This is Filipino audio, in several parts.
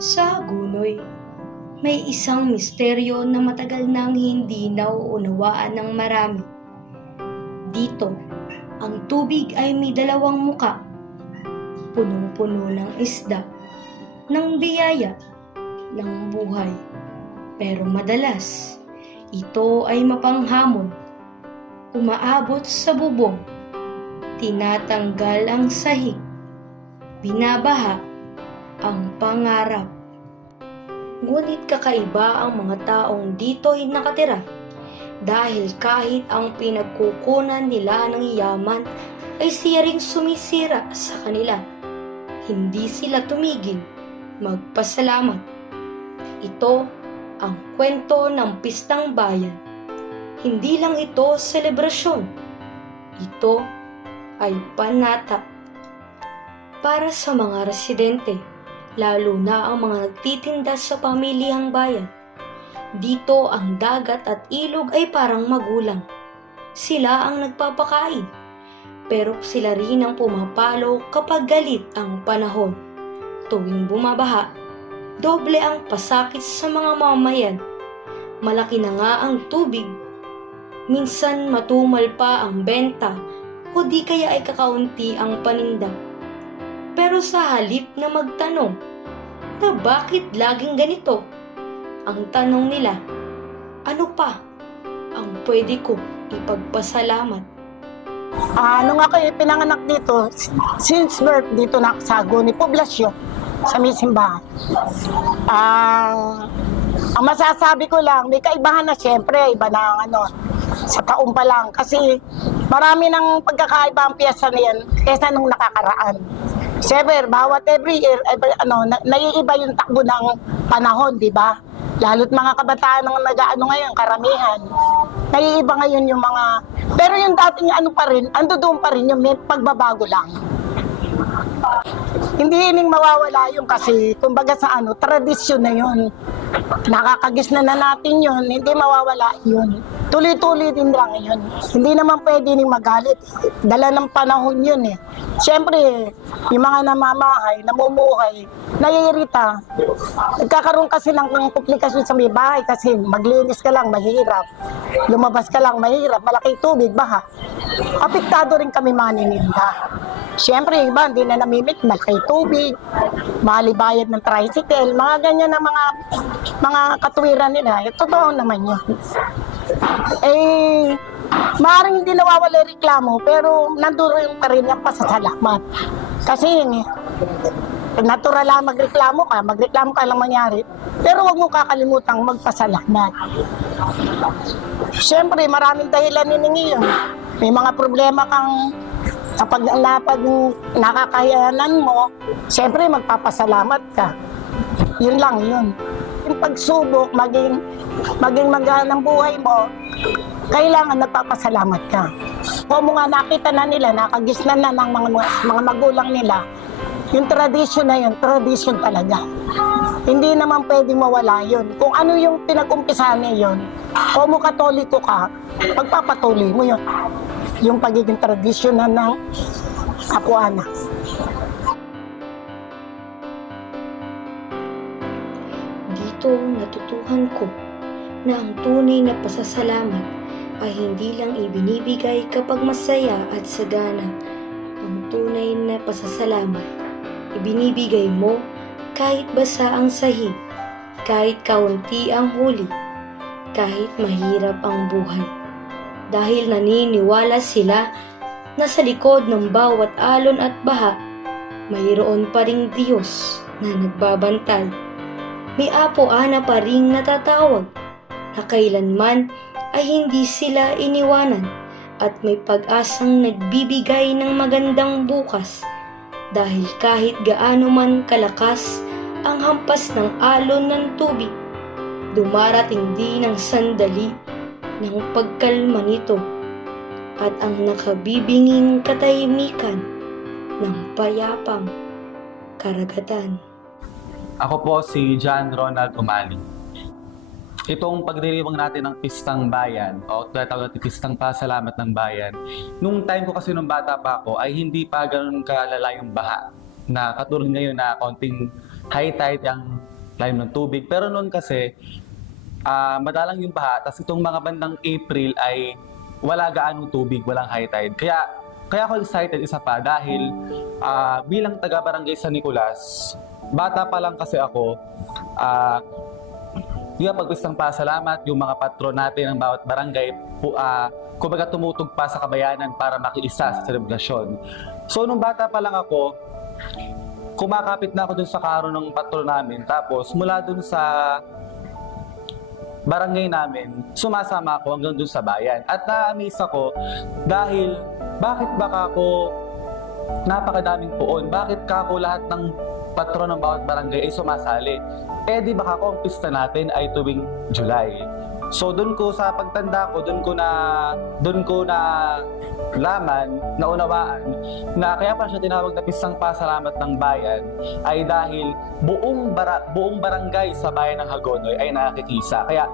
Sa Gunoy, may isang misteryo na matagal nang hindi nauunawaan ng marami. Dito, ang tubig ay may dalawang muka, punong-puno ng isda, ng biyaya, ng buhay. Pero madalas, ito ay mapanghamon, umaabot sa bubong, tinatanggal ang sahig, binabaha ang pangarap. Ngunit kakaiba ang mga taong dito'y nakatira dahil kahit ang pinagkukunan nila ng yaman ay siya ring sumisira sa kanila. Hindi sila tumigil magpasalamat. Ito ang kwento ng Pistang Bayan. Hindi lang ito selebrasyon. Ito ay panata para sa mga residente, lalo na ang mga nagtitinda sa pamilihang bayan. Dito ang dagat at ilog ay parang magulang. Sila ang nagpapakain, pero sila rin ang pumapalo kapag galit ang panahon. Tuwing bumabaha, doble ang pasakit sa mga mamayan. Malaki na nga ang tubig. Minsan matumal pa ang benta o di kaya ay kakaunti ang paninda. Pero sa halip na magtanong na bakit laging ganito, ang tanong nila, ano pa ang pwede ko ipagpasalamat? Nung ako pinanganak dito, since birth dito na ako sa Guni Poblasyon, sa may simbahan. Ang masasabi ko lang, may kaibahan na siyempre, iba na ang sa taon pa lang. Kasi marami ng pagkakaiba ang piyesta na yan kaysa nung nakakaraan. Siyempre, bawat every year, naiiba yung takbo ng panahon, di ba? Lalo't mga kabataan ng ngayon, karamihan. Naiiba ngayon yung mga... Pero yung dating pa rin, doon pa rin yung may pagbabago lang. Hindi ining mawawala yung kasi, kumbaga sa tradisyon na yun. Nakakagis na natin yun, hindi mawawala yun. Tuloy-tuloy din lang yun. Hindi naman pwede ning magalit. Dala ng panahon yun eh. Siyempre, yung mga namamahay, namumuhay, naiirita. Nagkakaroon kasi ng komplikasyon sa may bahay kasi maglinis ka lang, mahirap. Lumabas ka lang, mahirap. Malaking tubig, baha. Apektado rin kami manininda. Siyempre, iba, hindi na namimik, malaki tubig, malibayad ng tricycle, mga ganyan na mga katuwiran nila. Totoo naman yun. Maaaring hindi nawawala reklamo, pero nandun pa rin ang pasasalamat. Kasi natural lang magreklamo ka lang mangyari, pero huwag mo kakalimutan magpasalamat. Siyempre, maraming dahilan niningi yun. May mga problema kang kapag nakakayanan mo, siyempre magpapasalamat ka. Yun lang yun. Yung pagsubok, maging magaan ang buhay mo, kailangan nagpapasalamat ka. Kung mo nga nakita na nila, nakagisnan na ng mga magulang nila, yung tradisyon na yun, tradisyon talaga. Hindi naman pwedeng mawala yun. Kung ano yung pinag-umpisahan niya yun, kung mo katoliko ka, pagpapatuloy mo yun. Yung pagiging tradisyon na ng Apuana. Dito natutuhan ko na ang tunay na pasasalamat ay hindi lang ibinibigay kapag masaya at sagana. Ang tunay na pasasalamat, ibinibigay mo kahit basa ang sahig, kahit kaunti ang huli, kahit mahirap ang buhay. Dahil naniniwala sila na sa likod ng bawat alon at baha, mayroon pa ring Diyos na nagbabantay. May Apo-ana pa ring natatawag na kailanman ay hindi sila iniwanan at may pag-asang nagbibigay ng magandang bukas dahil kahit gaano man kalakas ang hampas ng alon ng tubig, dumarating din ang sandali ng pagkalma nito at ang nakabibinging katahimikan ng payapang karagatan. Ako po si John Ronald Umali. Itong pagdiriwang natin ng Pistang Bayan o tinatawag natin Pistang Pasalamat ng Bayan, nung time ko kasi nung bata pa ako ay hindi pa ganoon kalala yung baha na katulad ngayon na konting high tide ang lalim ng tubig. Pero noon kasi, madalang yung baha, tapos itong mga bandang April ay wala gaanong tubig, walang high tide. Kaya ako excited isa pa dahil bilang taga-barangay San Nicolas, bata pa lang kasi ako, yung pagpistang pasalamat, yung mga patron natin ng bawat barangay, kumbaga tumutog pa sa kabayanan para makiisa sa selebrasyon. So nung bata pa lang ako, kumakapit na ako dun sa karo ng patron namin. Tapos mula dun sa barangay namin, sumasama ako hanggang dun sa bayan. At na-amaze ako dahil bakit baka ako napakadaming puon? Bakit kako lahat ng patron ng bawat barangay ay sumasali? Di baka ako ang pista natin ay tuwing July. So doon ko sa pagtanda ko, doon ko na laman, naunawaan na kaya pa siya tinawag na pistang pasalamat ng bayan ay dahil buong barangay sa bayan ng Hagonoy ay nakikisa. Kaya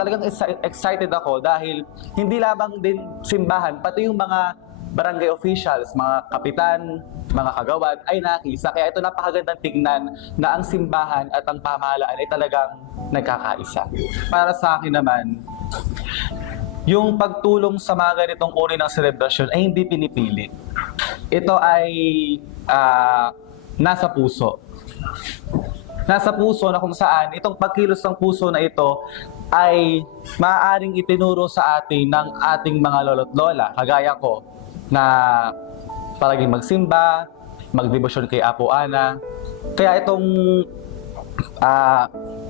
talagang excited ako dahil hindi lamang din simbahan, pati yung mga barangay officials, mga kapitan, mga kagawad ay nakikisa. Kaya ito napakagandang tignan na ang simbahan at ang pamahalaan ay talagang nagkakaisa. Para sa akin naman, yung pagtulong sa mga ganitong uri ng selebrasyon ay hindi pinipili. Ito ay nasa puso. Nasa puso na kung saan itong pagkilos ng puso na ito ay maaaring itinuro sa atin ng ating mga lolo't lola, kagaya ko, na palaging magsimba, magdebosyon kay Apo Ana. Kaya itong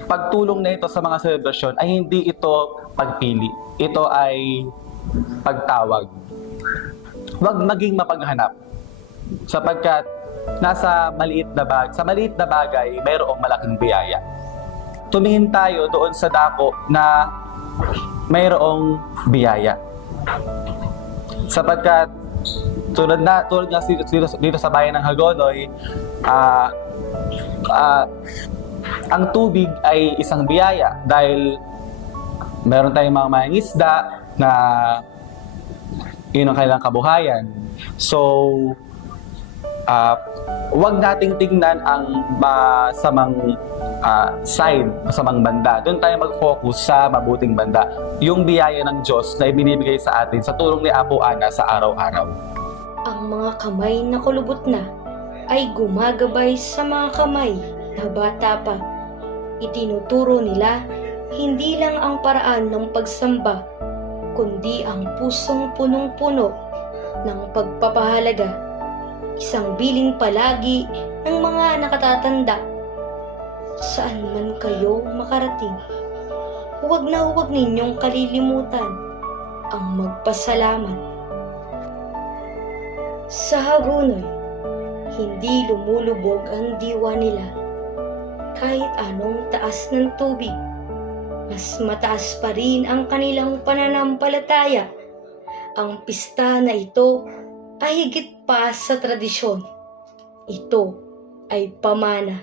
pagtulong na ito sa mga selebrasyon ay hindi ito pagpili. Ito ay pagtawag. Huwag maging mapaghanap. Sapagkat sa maliit na bagay, mayroong malaking biyaya. Tumingin tayo doon sa dako na mayroong biyaya. Sapagkat tulad nga dito sa bayan ng Hagonoy, ang tubig ay isang biyaya dahil meron tayong mga mangingisda na yun ang kailang kabuhayan. So, huwag nating tingnan ang masamang masamang banda. Doon tayo mag-focus sa mabuting banda. Yung biyaya ng Diyos na ibinibigay sa atin sa tulong ni Apo Ana sa araw-araw. Ang mga kamay na kulubot na ay gumagabay sa mga kamay na bata pa. Itinuturo nila hindi lang ang paraan ng pagsamba, kundi ang pusong punong-puno ng pagpapahalaga. Isang biling palagi ng mga nakatatanda. Saan man kayo makarating, huwag na huwag ninyong kalilimutan ang magpasalamat. Sa Hagonoy, hindi lumulubog ang diwa nila. Kahit anong taas ng tubig, mas mataas pa rin ang kanilang pananampalataya. Ang pista na ito ay higit pa sa tradisyon. Ito ay pamana.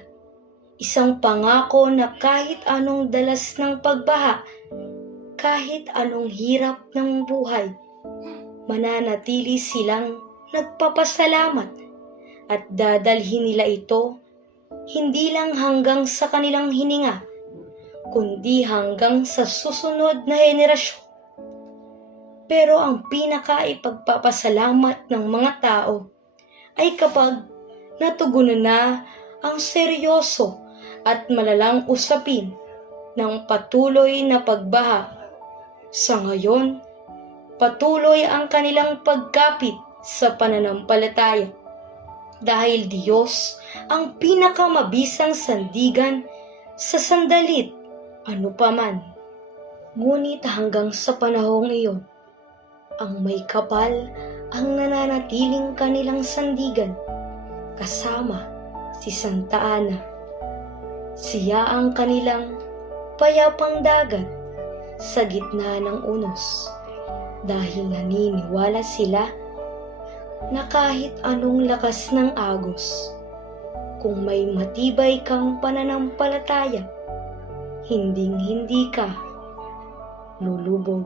Isang pangako na kahit anong dalas ng pagbaha, kahit anong hirap ng buhay, mananatili silang nagpapasalamat at dadalhin nila ito hindi lang hanggang sa kanilang hininga, kundi hanggang sa susunod na henerasyon. Pero ang pinaka-ipagpapasalamat ng mga tao ay kapag natugunan na ang seryoso at malalang usapin ng patuloy na pagbaha. Sa ngayon, patuloy ang kanilang pagkapit sa pananampalataya dahil Diyos ang pinakamabisang sandigan sa sandalit ano paman. Ngunit hanggang sa panahong iyon, ang may kapal ang nananatiling kanilang sandigan kasama si Santa Ana. Siya ang kanilang payapang dagat sa gitna ng unos dahil naniniwala sila na kahit anong lakas ng agos, kung may matibay kang pananampalataya, hinding-hindi ka lulubog.